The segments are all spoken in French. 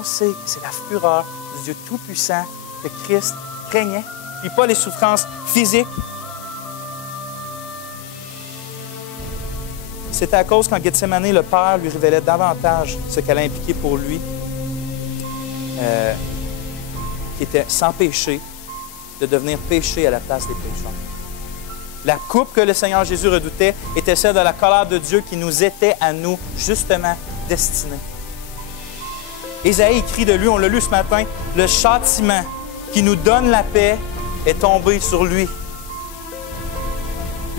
on sait que c'est la fureur du Dieu Tout-Puissant que Christ craignait, puis pas les souffrances physiques. C'était à cause qu'en Gethsémani, le Père lui révélait davantage ce qu'elle impliquait pour lui, qui était sans péché, de devenir péché à la place des pécheurs. La coupe que le Seigneur Jésus redoutait était celle de la colère de Dieu qui nous était à nous justement destinée. Ésaïe écrit de lui, on l'a lu ce matin, le châtiment qui nous donne la paix est tombé sur lui.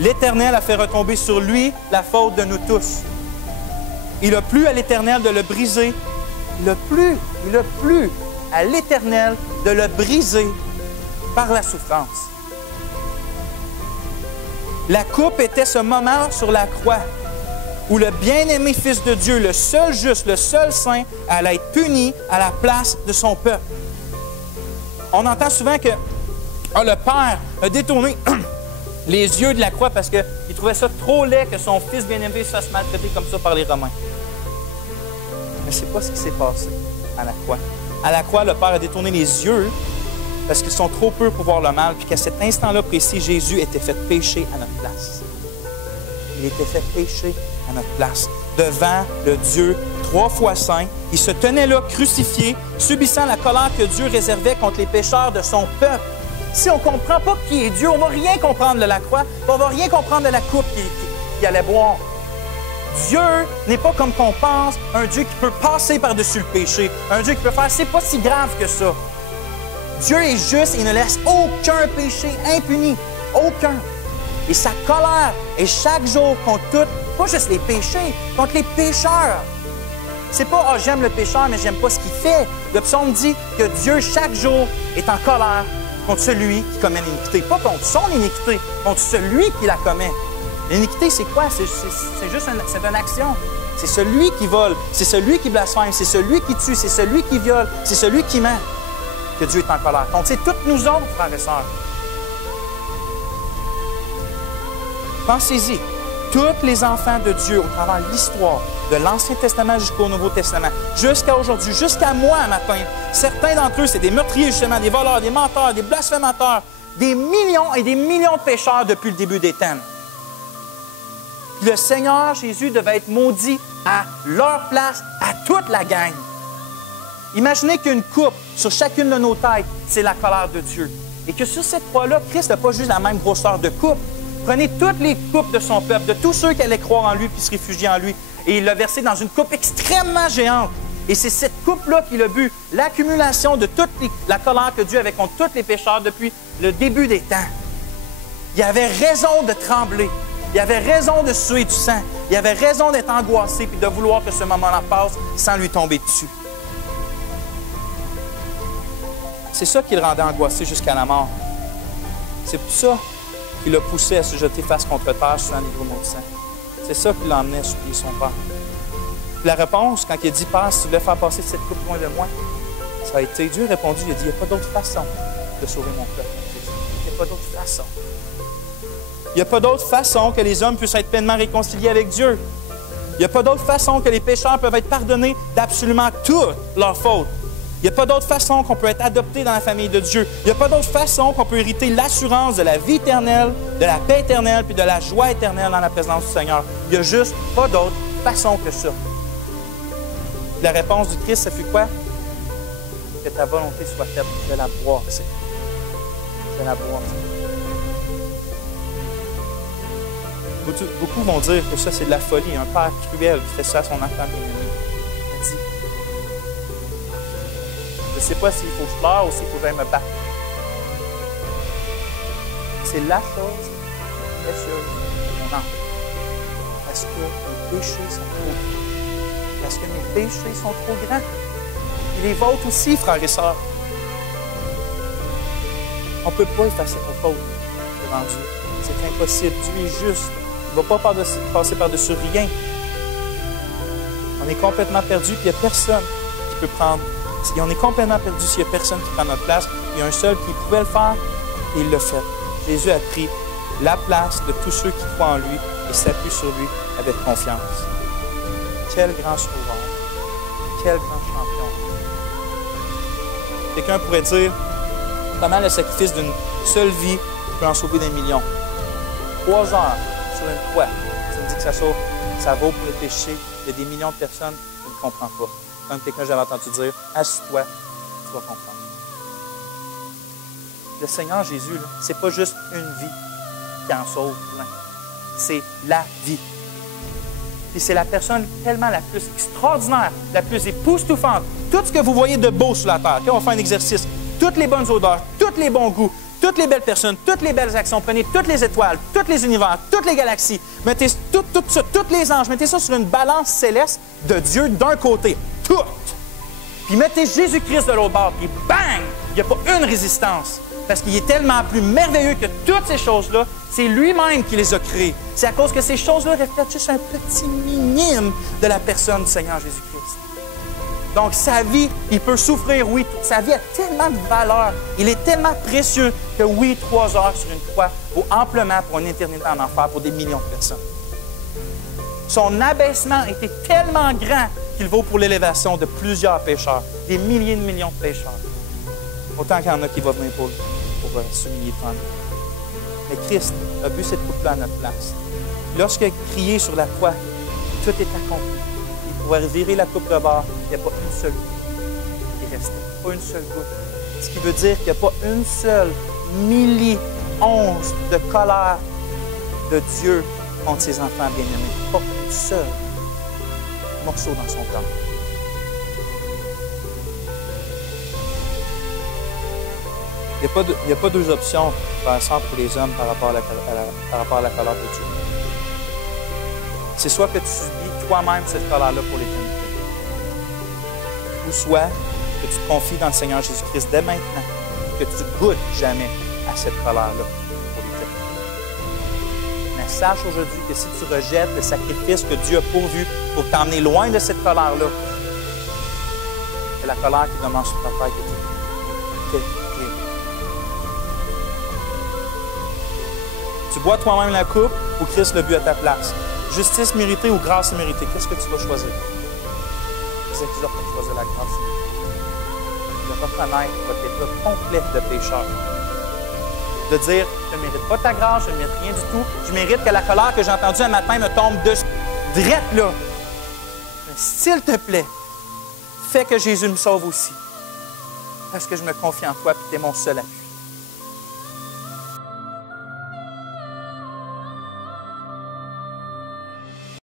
L'Éternel a fait retomber sur lui la faute de nous tous. Il a plu à l'Éternel de le briser. Il a plu à l'Éternel de le briser par la souffrance. La coupe était ce moment sur la croix où le bien-aimé Fils de Dieu, le seul juste, le seul saint, allait être puni à la place de son peuple. On entend souvent que le Père a détourné les yeux de la croix parce qu'il trouvait ça trop laid que son fils bien-aimé se fasse maltraiter comme ça par les Romains. Mais ce n'est pas ce qui s'est passé à la croix. À la croix, le Père a détourné les yeux parce qu'ils sont trop peu pour voir le mal, puis qu'à cet instant-là précis, Jésus était fait pécher à notre place. Il était fait pécher à notre place. Devant le Dieu 3 fois saint, il se tenait là crucifié, subissant la colère que Dieu réservait contre les pécheurs de son peuple. Si on ne comprend pas qui est Dieu, on ne va rien comprendre de la croix, on ne va rien comprendre de la coupe qu'il allait boire. Dieu n'est pas comme qu'on pense, un Dieu qui peut passer par-dessus le péché, un Dieu qui peut faire, c'est pas si grave que ça. Dieu est juste, il ne laisse aucun péché impuni, aucun. Et sa colère est chaque jour contre tout, pas juste les péchés, contre les pécheurs. C'est pas « Ah, j'aime le pécheur, mais j'aime pas ce qu'il fait ». Le psaume dit que Dieu, chaque jour, est en colère contre celui qui commet l'iniquité. Pas contre son iniquité, contre celui qui la commet. L'iniquité, c'est quoi? C'est juste une action. C'est celui qui vole, c'est celui qui blasphème, c'est celui qui tue, c'est celui qui viole, c'est celui qui ment. Que Dieu est en colère. Donc, c'est toutes nous autres, frères et sœurs. Pensez-y. Tous les enfants de Dieu, au travers de l'histoire, de l'Ancien Testament jusqu'au Nouveau Testament, jusqu'à aujourd'hui, jusqu'à moi, un matin, certains d'entre eux, c'est des meurtriers, justement, des voleurs, des menteurs, des blasphémateurs, des millions et des millions de pécheurs depuis le début des temps. Puis le Seigneur Jésus devait être maudit à leur place, à toute la gang. Imaginez qu'une coupe sur chacune de nos têtes, c'est la colère de Dieu. Et que sur cette croix-là, Christ n'a pas juste la même grosseur de coupe. Prenez toutes les coupes de son peuple, de tous ceux qui allaient croire en lui puis se réfugier en lui, et il l'a versé dans une coupe extrêmement géante. Et c'est cette coupe-là qu'il a bu, l'accumulation de toute la colère que Dieu avait contre tous les pécheurs depuis le début des temps. Il avait raison de trembler. Il avait raison de suer du sang. Il avait raison d'être angoissé puis de vouloir que ce moment-là passe sans lui tomber dessus. C'est ça qui le rendait angoissé jusqu'à la mort. C'est pour ça qui le poussait à se jeter face contre terre sur un livre maudissant. C'est ça qui l'emmenait à supplier son Père. Puis la réponse, quand il a dit « Père, si tu voulais faire passer cette coupe loin de moi », ça a été, Dieu a répondu, il a dit « Il n'y a pas d'autre façon de sauver mon peuple. Il n'y a pas d'autre façon. Il n'y a pas d'autre façon que les hommes puissent être pleinement réconciliés avec Dieu. Il n'y a pas d'autre façon que les pécheurs peuvent être pardonnés d'absolument toutes leurs fautes. Il n'y a pas d'autre façon qu'on peut être adopté dans la famille de Dieu. Il n'y a pas d'autre façon qu'on peut hériter l'assurance de la vie éternelle, de la paix éternelle puis de la joie éternelle dans la présence du Seigneur. Il n'y a juste pas d'autre façon que ça. La réponse du Christ, ça fut quoi? Que ta volonté soit faite. Je vais la boire, c'est. Je vais la boire, c'est. Beaucoup vont dire que ça, c'est de la folie. Un père cruel qui fait ça à son enfant bien-aimé. Il dit, je ne sais pas s'il faut que je pleure ou s'il faut que j'aille me battre. C'est la chose précieuse de mon enfant. Parce que mes péchés sont trop grands. Parce que mes péchés sont trop grands. Et les vôtres aussi, frères et sœurs. On ne peut pas effacer nos fautes devant Dieu. C'est impossible. Dieu est juste. Il ne va pas passer par-dessus rien. On est complètement perdu, puis il n'y a personne qui peut prendre. On est complètement perdu s'il n'y a personne qui prend notre place. Il y a un seul qui pouvait le faire, et il l'a fait. Jésus a pris la place de tous ceux qui croient en lui et s'appuient sur lui avec confiance. Quel grand sauveur, quel grand champion, quelqu'un pourrait dire comment le sacrifice d'une seule vie peut en sauver des millions. 3 heures sur une croix, ça me dit que ça vaut pour le péché de des millions de personnes, je ne comprends pas. Comme quelqu'un j'avais entendu dire, assis-toi, tu vas comprendre. Le Seigneur Jésus, ce n'est pas juste une vie qui en sauve plein. C'est la vie. Puis c'est la personne tellement la plus extraordinaire, la plus époustouflante. Tout ce que vous voyez de beau sur la terre, quand on va faire un exercice, toutes les bonnes odeurs, tous les bons goûts, toutes les belles personnes, toutes les belles actions, prenez toutes les étoiles, tous les univers, toutes les galaxies, mettez tout ça, tous les anges, mettez ça sur une balance céleste de Dieu d'un côté, tout. Puis mettez Jésus-Christ de l'autre bord, puis bang! Il n'y a pas une résistance. Parce qu'il est tellement plus merveilleux que toutes ces choses-là, c'est lui-même qui les a créées. C'est à cause que ces choses-là reflètent juste un petit minime de la personne du Seigneur Jésus-Christ. Donc, sa vie, il peut souffrir, oui. Sa vie a tellement de valeur. Il est tellement précieux que, oui, 3 heures sur une croix vaut amplement pour une éternité en enfer pour des millions de personnes. Son abaissement était tellement grand qu'il vaut pour l'élévation de plusieurs pécheurs, des milliers de millions de pécheurs. Autant qu'il y en a qui vont venir pour s'humilier devant nous. Mais Christ a bu cette coupe-là à notre place. Lorsqu'il a crié sur la croix, tout est accompli. Il pourrait virer la coupe de bord, il n'y a pas une seule goutte qui est restée. Pas une seule goutte. Ce qui veut dire qu'il n'y a pas une seule milli-once de colère de Dieu contre ses enfants bien-aimés. Pas une seule morceau dans son corps. Il n'y a pas deux options, par exemple, pour les hommes par rapport à la colère de Dieu. C'est soit que tu subis toi-même cette colère-là pour l'éternité, ou soit que tu te confies dans le Seigneur Jésus-Christ dès maintenant, que tu ne goûtes jamais à cette colère-là pour l'éternité. Mais sache aujourd'hui que si tu rejettes le sacrifice que Dieu a pourvu pour t'emmener loin de cette colère-là, c'est la colère qui commence sur ta tête que tu Tu bois toi-même la coupe ou Christ l'a bu à ta place? Justice méritée ou grâce méritée? Qu'est-ce que tu vas choisir? Je vous exhorte à choisir la grâce méritée. De reconnaître votre état complet de pécheur. De dire, je ne mérite pas ta grâce, je ne mérite rien du tout. Je mérite que la colère que j'ai entendue un matin me tombe dessus. Drette là. Mais s'il te plaît, fais que Jésus me sauve aussi. Parce que je me confie en toi et tu es mon seul appui.